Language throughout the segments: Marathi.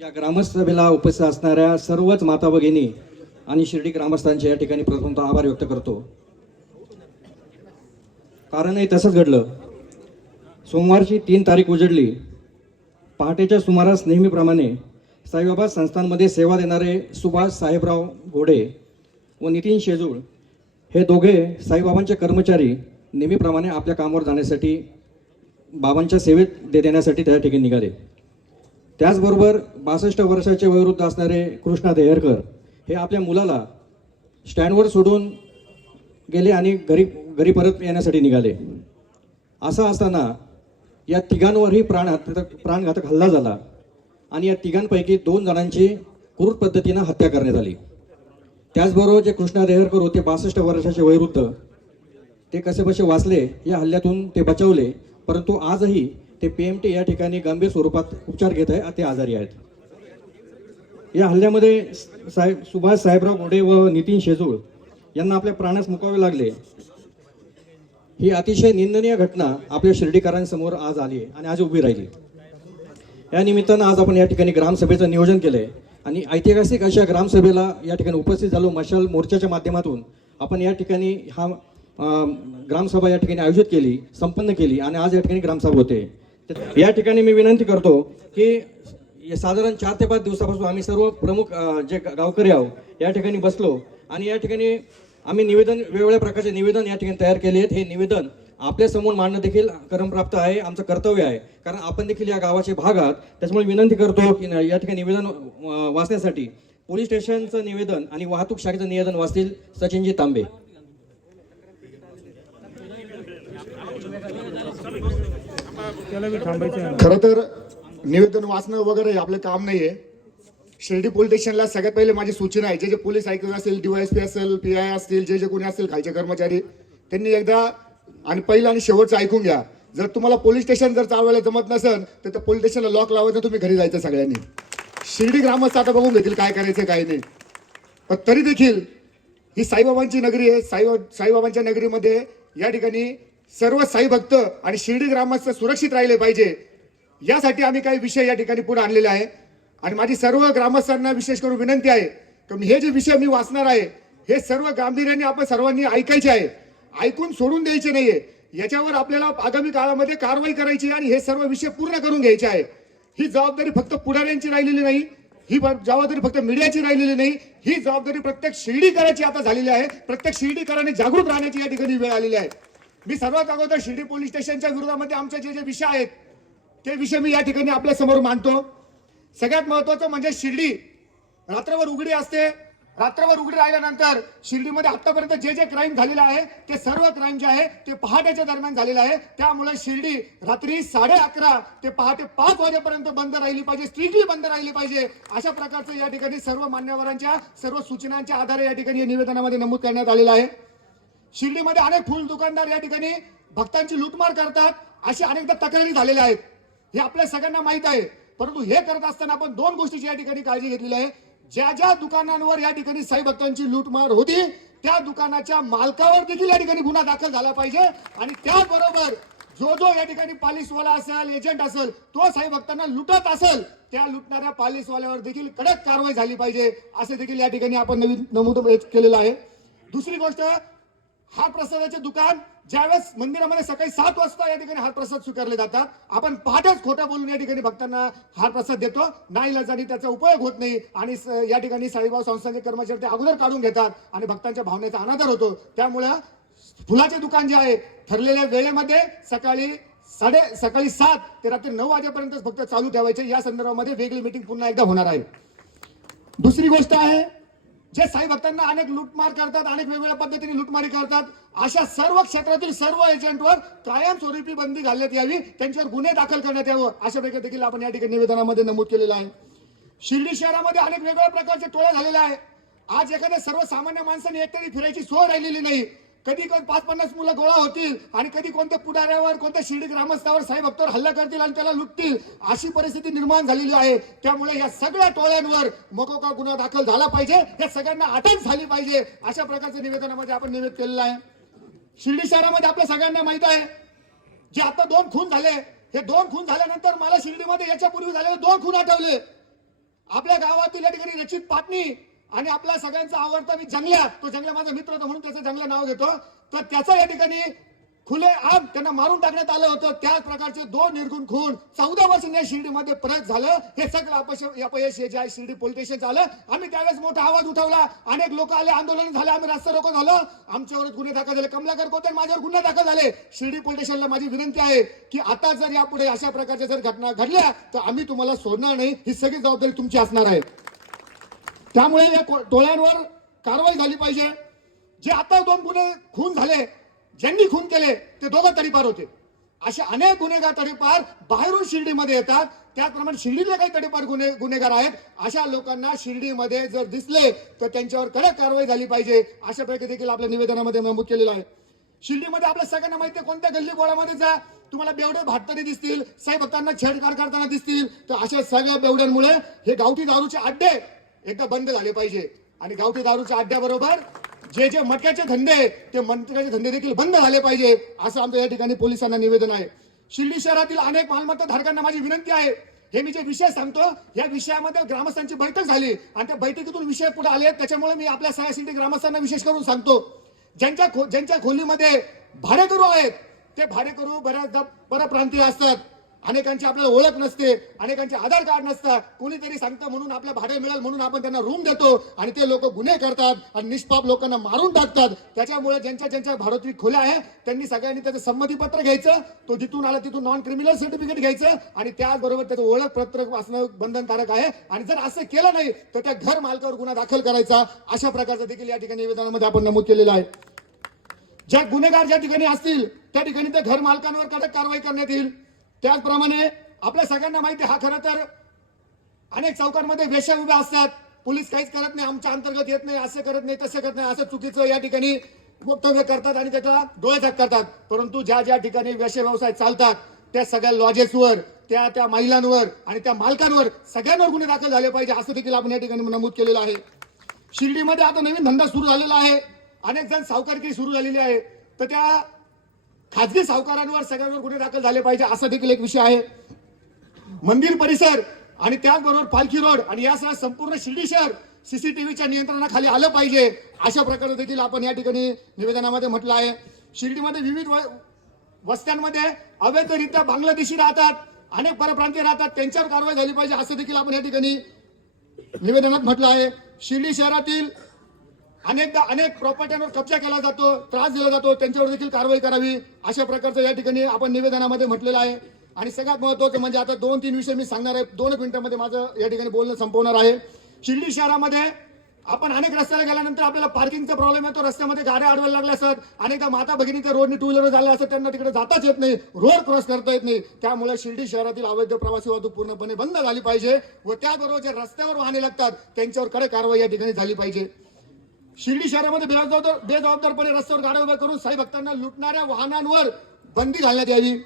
या ग्रामसभेला उपस्थित असणाऱ्या सर्वच माता भगिनी आणि शिर्डी ग्रामस्थांचे या ठिकाणी प्रथमतः आभार व्यक्त करतो. कारणही तसंच घडलं. सोमवारची तीन तारीख उजडली. पहाटेच्या सुमारास नेहमीप्रमाणे साईबाबा संस्थांमध्ये सेवा देणारे सुभाष साहेबराव घोडे व नितीन शेजूळ हे दोघे साईबाबांचे कर्मचारी नेहमीप्रमाणे आपल्या कामावर जाण्यासाठी बाबांच्या सेवेत दे देण्यासाठी त्या ठिकाणी निघाले. त्याचबरोबर बासष्ट वर्षाचे वयोवृद्ध असणारे कृष्णा देहरकर हे आपल्या मुलाला स्टँडवर सोडून गेले आणि घरी घरी परत येण्यासाठी निघाले. असं असताना या तिघांवरही प्राणघातक प्राणघातक हल्ला झाला आणि या तिघांपैकी दोन जणांची क्रूर पद्धतीनं हत्या करण्यात आली. त्याचबरोबर जे कृष्णा देहरकर होते बासष्ट वर्षाचे वयोवृद्ध ते कसेबसे वाचले या हल्ल्यातून ते बचावले परंतु आजही ते पीएमटी एम टी या ठिकाणी गंभीर स्वरूपात उपचार घेत आहे ते आजारी आहेत. या हल्ल्यामध्ये साहेब सुभाष साहेबराव गोडे व नितीन शेजूळ यांना आपल्या प्राणास मुकावे लागले. ही अतिशय निंदनीय घटना आपल्या शिर्डीकरांसमोर आज आली आहे आणि आज उभी राहिली. या निमित्तानं आज आपण या ठिकाणी ग्रामसभेचं नियोजन केलंय आणि ऐतिहासिक अशा ग्रामसभेला या ठिकाणी उपस्थित झालो. मशाल मोर्चाच्या माध्यमातून आपण या ठिकाणी हा ग्रामसभा या ठिकाणी आयोजित केली संपन्न केली आणि आज या ठिकाणी ग्रामसभा होते. या ठिकाणी मी विनंती करतो की साधारण चार ते पाच दिवसापासून आम्ही सर्व प्रमुख जे गावकरी आहोत या ठिकाणी बसलो आणि या ठिकाणी आम्ही निवेदन वेगवेगळ्या प्रकारचे निवेदन या ठिकाणी तयार केले आहेत. हे निवेदन आपल्यासमोर मांडणं देखील क्रमप्राप्त आहे आमचं कर्तव्य आहे. कारण आपण देखील या गावाचे भाग आहात. त्याच्यामुळे विनंती करतो की या ठिकाणी निवेदन वाचण्यासाठी पोलीस स्टेशनचं निवेदन आणि वाहतूक शाखेचं निवेदन वाचतील सचिनजी तांबे. खरं तर निवेदन वाचणं वगैरे आपलं काम नाहीये. शिर्डी पोलीस स्टेशनला सगळ्यात पहिले माझी सूचना आहे. जे जे पोलीस आयुक्त असेल डीवायएसपी असेल पी आय असतील जे जे कोणी असतील खालचे कर्मचारी त्यांनी एकदा आणि पहिलं आणि शेवटचं ऐकून घ्या. जर तुम्हाला पोलीस स्टेशन जर चालवायला जमत नसेल तर त्या पोलीस स्टेशनला लॉक लावायचं तुम्ही घरी जायचं सगळ्यांनी. शिर्डी ग्रामस्थ आता बघून घेतील काय करायचं काय नाही. पण तरी देखील ही साईबाबांची नगरी आहे. साई साईबाबांच्या नगरीमध्ये या ठिकाणी सर्व साई भक्त आणि शिर्डी ग्रामस्थ सुरक्षित राहिले पाहिजे. यासाठी आम्ही काही विषय या ठिकाणी पुढे आणलेले आहे. आणि माझी सर्व ग्रामस्थांना विशेष करून विनंती आहे की हे जे विषय मी वाचणार आहे हे सर्व गांभीर्याने आपण सर्वांनी ऐकायचे आहे. ऐकून सोडून द्यायचे नाहीये. याच्यावर आपल्याला आगामी काळामध्ये कारवाई करायची आहे आणि हे सर्व विषय पूर्ण करून घ्यायचे आहे. ही जबाबदारी फक्त पुढाऱ्यांची राहिलेली नाही ही जबाबदारी फक्त मीडियाची राहिलेली नाही ही जबाबदारी प्रत्येक शिर्डीकराची आता झालेली आहे. प्रत्येक शिर्डीकराने जागृत राहण्याची या ठिकाणी वेळ आलेली आहे. मी सर्वात अगोदर शिर्डी पोलीस स्टेशनच्या विरोधामध्ये आमचे जे जे विषय आहेत ते विषय मी या ठिकाणी आपल्यासमोर मांडतो. सगळ्यात महत्वाचं म्हणजे शिर्डी रात्रभर उघडी असते. रात्रभर उघडी राहिल्यानंतर शिर्डीमध्ये आतापर्यंत जे जे क्राईम झालेलं आहे ते सर्व क्राईम जे आहे ते पहाटेच्या दरम्यान झालेलं आहे. त्यामुळे शिर्डी रात्री साडे अकरा ते पहाटे पाच वाजेपर्यंत बंद राहिली पाहिजे स्ट्रिक्टली बंद राहिली पाहिजे. अशा प्रकारचं या ठिकाणी सर्व मान्यवरांच्या सर्व सूचनांच्या आधारे या ठिकाणी या निवेदनामध्ये नमूद करण्यात आलेलं आहे. शिर्डीमध्ये अनेक फुल दुकानदार या ठिकाणी भक्तांची लूटमार करतात. अशी अनेकदा तक्रारी झालेल्या आहेत. हे आपल्या सगळ्यांना माहीत आहे. परंतु हे करत असताना आपण दोन गोष्टीची या ठिकाणी काळजी घेतलेली आहे. ज्या ज्या दुकानांवर या ठिकाणी साई भक्तांची लूटमार होती त्या दुकानाच्या मालकावर देखील या ठिकाणी गुन्हा दाखल झाला पाहिजे. आणि त्याचबरोबर जो जो या ठिकाणी पालिसवाला असेल एजंट असेल तो साई भक्तांना लुटत असेल त्या लुटणाऱ्या पालिसवाल्यावर देखील कडक कारवाई झाली पाहिजे. असे देखील या ठिकाणी आपण नवीन नमूद केलेलं आहे. दुसरी गोष्ट हार प्रसादाचे दुकान ज्यावेळेस मंदिरामध्ये सकाळी सात वाजता या ठिकाणी हार प्रसाद स्वीकारले जातात आपण पहाटेच खोट्या बोलून या ठिकाणी भक्तांना हार प्रसाद देतो. नाही लजानी त्याचा उपयोग होत नाही आणि या ठिकाणी साईबाब संस्थांचे कर्मचारी ते अगोदर काढून घेतात आणि भक्तांच्या भावनेचा अनादर होतो. त्यामुळे फुलाचे दुकान जे आहे ठरलेल्या वेळेमध्ये सकाळी साडे सकाळी सात ते रात्री नऊ वाजेपर्यंत फक्त चालू ठेवायचे. या संदर्भामध्ये वेगळी मीटिंग पुन्हा एकदा होणार आहे. दुसरी गोष्ट आहे जे साई भक्तांना अनेक लूटमार करतात अनेक वेगवेगळ्या पद्धतीने लूटमारी करतात अशा सर्व क्षेत्रातील सर्व एजंटवर कायमस्वरूपी बंदी घालण्यात यावी त्यांच्यावर गुन्हे दाखल करण्यात यावं अशा प्रकारे देखील आपण या ठिकाणी निवेदनामध्ये नमूद केलेलं आहे. शिर्डी शहरामध्ये अनेक वेगवेगळ्या प्रकारचे टोळे झालेले आहे. आज एखाद्या सर्वसामान्य माणसाने एकतरी फिरायची सोय राहिलेली नाही. कधी कधी पाच पन्नास मुलं गोळा होतील आणि कधी कोणत्या पुढाऱ्यावर कोणत्या शिर्डी ग्रामस्थावर साई भक्तावर हल्ला करतील आणि त्याला लुटतील अशी परिस्थिती निर्माण झालेली आहे. त्यामुळे या सगळ्या टोळ्यांवर मकोका गुन्हा दाखल झाला पाहिजे या सगळ्यांना अटक झाली पाहिजे अशा प्रकारच्या निवेदनामध्ये आपण निवेद केलेलं आहे. शिर्डी शहरामध्ये आपल्या सगळ्यांना माहीत आहे जे आता दोन खून झाले हे दोन खून झाल्यानंतर मला शिर्डीमध्ये याच्यापूर्वी झालेले दोन खून आठवले. आपल्या गावातील या ठिकाणी रचित पाटणी आणि आपला सगळ्यांचा आवडता मी जंगल्या तो जंगल्या माझा मित्र होता म्हणून त्याचं जंगल्या नाव घेतो. तर त्याचा या ठिकाणी खुले आग त्यांना मारून टाकण्यात आलं होतं. त्याच प्रकारचे दोन निर्गुण खून चौदा वर्ष या शिर्डीमध्ये परत झालं. हे सगळं अपयश अपयश हे जे आहे शिर्डी पोलीस स्टेशन झालं. आम्ही त्यावेळेस मोठा आवाज उठवला. अनेक लोक आले आंदोलन झाले. आम्ही रास्ता रोको झालो. आमच्यावर गुन्हे दाखल झाले. कमलाकर कोते माझ्यावर गुन्हे दाखल झाले. शिर्डी पोलीस स्टेशनला माझी विनंती आहे की आता जर यापुढे अशा प्रकारच्या जर घटना घडल्या तर आम्ही तुम्हाला सोडणार नाही. ही सगळी जबाबदारी तुमची असणार आहे. त्यामुळे या टोळ्यांवर कारवाई झाली पाहिजे. जे आता दोन गुन्हे खून झाले ज्यांनी खून केले ते दोघं तडीपार होते. असे अनेक गुन्हेगार तडीपार बाहेरून शिर्डीमध्ये येतात. त्याचप्रमाणे शिर्डीतले काही तडीपार गुन्हे गुन्हेगार आहेत. अशा लोकांना शिर्डीमध्ये जर दिसले तर त्यांच्यावर कडक कारवाई झाली पाहिजे. अशा पैकी देखील आपल्या निवेदनामध्ये नमूद केलेलं आहे. शिर्डीमध्ये आपल्या सगळ्यांना माहिती आहे कोणत्या गल्ली गोळामध्ये जा. तुम्हाला बेवडे भाटतरी दिसतील साई भक्तांना छेडछाड करताना दिसतील. तर अशा सगळ्या बेवड्यांमुळे हे गावठी दारूचे अड्डे एकदा बंद झाले पाहिजे. आणि गावठी दारूच्या अड्ड्याबरोबर जे जे मटक्याचे धंदे आहेत, ते मटक्याचे धंदे देखील बंद झाले पाहिजे असं आमचं या ठिकाणी पोलिसांना निवेदन आहे. शिर्डी शहरातील अनेक मालमत्ता धारकांना माझी विनंती आहे. हे मी जे विषय सांगतो या विषयामध्ये ग्रामस्थांची बैठक झाली आणि त्या बैठकीतून विषय पुढे आले त्याच्यामुळे मी आपल्या सगळ्या शिर्डी ग्रामस्थांना विशेष करून सांगतो. ज्यांच्या खो- ज्यांच्या खोलीमध्ये भाडेकरू आहेत ते भाडेकरू बऱ्याचदा परप्रांतीय असतात. अनेकांची आपल्याला ओळख नसते अनेकांचे आधार कार्ड नसतात. कोणीतरी सांगतं म्हणून आपलं भाडे मिळेल म्हणून आपण त्यांना रूम देतो आणि ते लोक गुन्हे करतात आणि निष्पाप लोकांना मारून टाकतात. त्याच्यामुळे ज्यांच्या ज्यांच्या भाडोत्री खोल्या आहे त्यांनी सगळ्यांनी त्याचं संमतीपत्र घ्यायचं तो जिथून आला तिथून नॉन क्रिमिनल सर्टिफिकेट घ्यायचं आणि त्याचबरोबर त्याचं ओळखपत्र असणं बंधनकारक आहे. आणि जर असं केलं नाही तर त्या घर मालकावर गुन्हा दाखल करायचा. अशा प्रकारचं देखील या ठिकाणी निवेदनामध्ये आपण नमूद केलेलं आहे. ज्या गुन्हेगार ज्या ठिकाणी असतील त्या ठिकाणी त्या घर मालकांवर कडक कारवाई करण्यात येईल. त्याचप्रमाणे आपल्या सगळ्यांना माहिती आहे, हा खरं तर अनेक चौकांमध्ये वेश्या उभ्या असतात. पोलीस काहीच करत नाही आमच्या अंतर्गत येत नाही असं करत नाही तसं करत नाही असं चुकीचं या ठिकाणी वक्तव्य करतात आणि त्याचा डोळ्यात करतात परंतु ज्या ज्या ठिकाणी वेश्या व्यवसाय चालतात त्या सगळ्या लॉजेसवर त्या त्या महिलांवर आणि त्या मालकांवर सगळ्यांवर गुन्हे दाखल झाले पाहिजे असं देखील आपण या ठिकाणी नमूद केलेलं आहे. शिर्डीमध्ये आता नवीन धंदा सुरू झालेला आहे. अनेक जण सावकारकी सुरू झालेली आहे. तर त्या खाजगी सावकारांवर सगळ्यांवर गुन्हे दाखल झाले पाहिजे असा देखील एक विषय आहे. मंदिर परिसर आणि त्याचबरोबर पालखी रोड आणि यासह संपूर्ण शिर्डी शहर सीसीटीव्हीच्या नियंत्रणाखाली आलं पाहिजे अशा प्रकारे देखील आपण या ठिकाणी निवेदनामध्ये म्हटलं आहे. शिर्डीमध्ये विविध वस्त्यांमध्ये अवैधरित्या बांगलादेशी राहतात अनेक परप्रांतीय राहतात त्यांच्यावर कारवाई झाली पाहिजे असं देखील आपण या ठिकाणी निवेदनात म्हटलं आहे. शिर्डी शहरातील अनेकदा अनेक प्रॉपर्ट्यांवर कब्जा केला जातो त्रास दिला जातो त्यांच्यावर देखील कारवाई करावी अशा प्रकारचं या ठिकाणी आपण निवेदनामध्ये म्हटलेलं आहे. आणि सगळ्यात महत्वाचं म्हणजे आता दोन तीन विषय मी सांगणार आहे. दोन मिनिटांमध्ये माझं या ठिकाणी बोलणं संपवणार आहे. शिर्डी शहरामध्ये आपण अनेक रस्त्याला गेल्यानंतर आपल्याला पार्किंगचा प्रॉब्लेम येतो. रस्त्यामध्ये गाड्या अडवायला लागल्या असतात अनेकदा माता भगिनीच्या रोडने टू व्हीलर झाल्या असतात त्यांना तिकडे जाताच येत नाही. रोड क्रॉस करता येत नाही. त्यामुळे शिर्डी शहरातील अवैध प्रवासी वाहतूक पूर्णपणे बंद झाली पाहिजे व त्याबरोबर जे रस्त्यावर वाहने लागतात त्यांच्यावर कडक कारवाई या ठिकाणी झाली पाहिजे. शिर्डी शहरामध्ये बेजबाबदार बेजबाबदारपणे रस्त्यावर गाड्या उभ्या करून साई भक्तांना लुटणाऱ्या वाहनांवर बंदी घालण्यात यावी.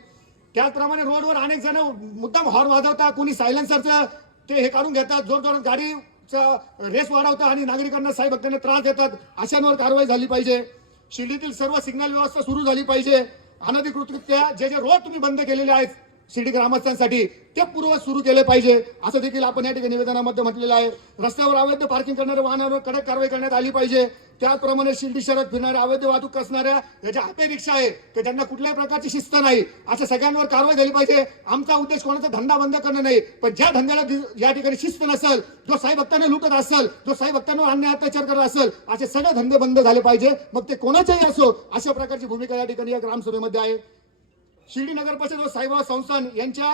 त्याचप्रमाणे रोडवर अनेक जण मुद्दाम हॉर्न वाजवतात. कोणी सायलेन्सरचं ते हे काढून घेतात. जोर जोरात गाडीचा रेस वाढवतात आणि नागरिकांना साई भक्तांना त्रास देतात. अशांवर कारवाई झाली पाहिजे. शिर्डीतील सर्व सिग्नल व्यवस्था सुरू झाली पाहिजे. अनधिकृतरित्या जे जे रोड तुम्ही बंद केलेले आहेत शिर्डी ग्रामस्थांसाठी ते पूर्व सुरू केले पाहिजे. असं देखील आपण या ठिकाणी निवेदनामध्ये म्हटलेलं आहे. रस्त्यावर अवैध पार्किंग करणाऱ्या वाहनांवर कडक कारवाई करण्यात आली पाहिजे. त्याचप्रमाणे शिर्डी शहरात फिरणाऱ्या अवैध वाहतूक असणाऱ्या या अपेक्षा आहे की ज्यांना कुठल्याही प्रकारची शिस्त नाही. अशा सगळ्यांवर कारवाई झाली पाहिजे. आमचा उद्देश कोणाचा धंदा बंद करणं नाही. पण ज्या धंद्याला या ठिकाणी शिस्त नसेल जो साई भक्तांना लुटत असेल जो साई भक्तांवर अन्याय अत्याचार करत असेल असे सगळे धंदे बंद झाले पाहिजे. मग ते कोणाचेही असो अशा प्रकारची भूमिका या ठिकाणी या ग्रामसभेमध्ये आहे. शिर्डी नगर परिषद व साईबाबा संस्थान यांच्या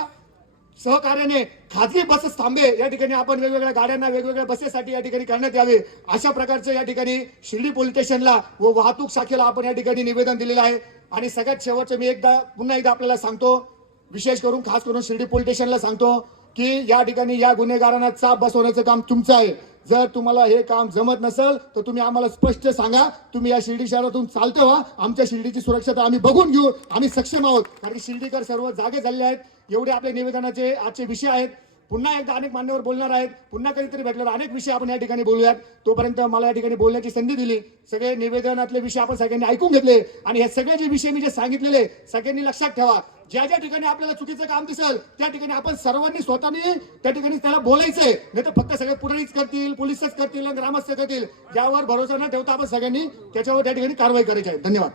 सहकार्याने खाजगी बसेस थांबे. या ठिकाणी आपण वेगवेगळ्या गाड्यांना वेगवेगळ्या बसेससाठी या ठिकाणी करण्यात यावे. अशा प्रकारचं या ठिकाणी शिर्डी पोलीस स्टेशनला व वाहतूक शाखेला आपण या ठिकाणी निवेदन दिलेलं आहे. आणि सगळ्यात शेवटचं मी एकदा पुन्हा एकदा आपल्याला सांगतो विशेष करून खास करून शिर्डी पोलीस स्टेशनला सांगतो की या ठिकाणी या गुन्हेगारांना चाप बसवण्याचं काम तुमचं आहे. जर तुम्हाला हे काम जमत नसेल तर तुम्ही आम्हाला स्पष्ट सांगा. तुम्ही या शिर्डी शहरातून चालते व्हा. आमच्या शिर्डीची सुरक्षता आम्ही बघून घेऊ. आम्ही सक्षम आहोत. कारण की शिर्डीकर सर्व जागे झाले आहेत. एवढे आपले निवेदनाचे आजचे विषय आहेत. पुन्हा एकदा अनेक मान्यवर बोलणार आहेत. पुन्हा कधीतरी भेटणार अनेक विषय आपण या ठिकाणी बोलूयात. तोपर्यंत मला या ठिकाणी बोलण्याची संधी दिली. सगळे निवेदनातले विषय आपण सगळ्यांनी ऐकून घेतले. आणि हे सगळे जे विषय मी जे सांगितलेले सगळ्यांनी लक्षात ठेवा. ज्या ज्या ठिकाणी आपल्याला चुकीचं काम दिसेल त्या ठिकाणी आपण सर्वांनी स्वतःनी त्या ठिकाणी त्याला बोलायचंय. नाही तर फक्त सगळे पुढारीच करतील पोलिसच करतील ग्रामस्थ करतील. ज्यावर भरोसा न ठेवता आपण सगळ्यांनी त्याच्यावर त्या ठिकाणी कारवाई करायची आहे. धन्यवाद.